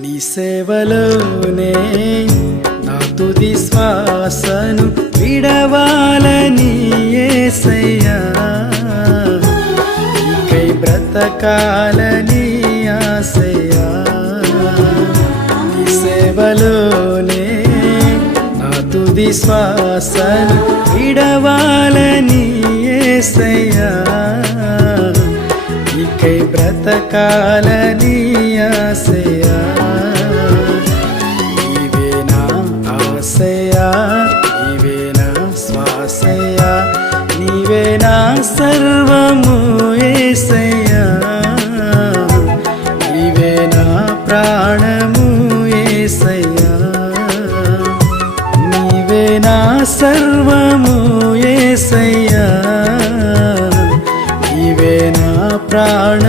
నీ సేవలోనే నా తుది శ్వాసను విడవాలని యేసయ్యా, నీకై బ్రతకాలని ఆశయ్యా. నీ సేవలోనే నా తుది శ్వాసను విడవాలని యేసయ్యా, నీకై బ్రతకాలని ఆశయ్యా. నీవే నా ఆశయ్యా, నీవే నా శ్వాసయ్యా, నీవే నా సర్వము యేసయ్యా, నీవే నా ప్రాణము యేసయ్యా, నీవే నా సర్వము యేసయ్యా, నీవే నా ప్రాణ